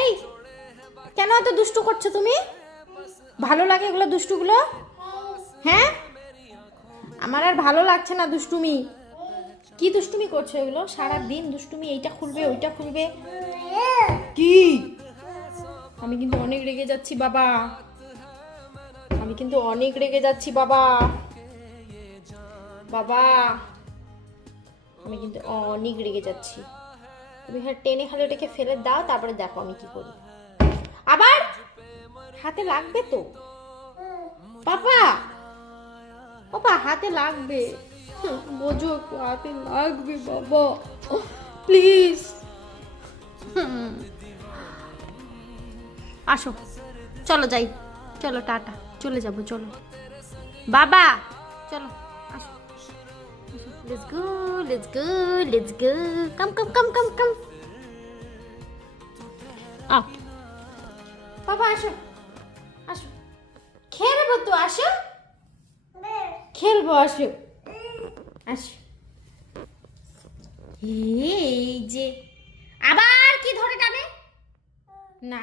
এই কেন এত দুষ্টু করছো তুমি? ভালো লাগে এগুলো দুষ্টুগুলো? হ্যাঁ, আমার আর ভালো লাগছে না দুষ্টুমি। কি দুষ্টুমি করছো এগুলো? সারা দিন দুষ্টুমি, এইটা খুলবে ওইটা খুলবে। কি? আমি কিন্তু অনেক রেগে যাচ্ছি বাবা, আমি কিন্তু অনেক রেগে যাচ্ছি বাবা। বাবা আমি কিন্তু অনেক রেগে যাচ্ছি। তুমি হ্যাঁ টেনে খালি ওটাকে ফেলে দাও, তারপরে দেখো আমি কি করি। আবার হাতে লাগবে তো পাপা, পাপা হাতে লাগবে, বোঝো একটু, হাতে লাগবে বাবা প্লিজ। আসো চলো যাই, চলো টাটা, চলে যাবো চলো বাবা, চলো আসো, let's go let's go let's go, come come come come come. আ বাবা আসো, আসো খেলবো তো, আসো খেলবো, আসো আসো। এই যে আবার কি ধরে টানে না।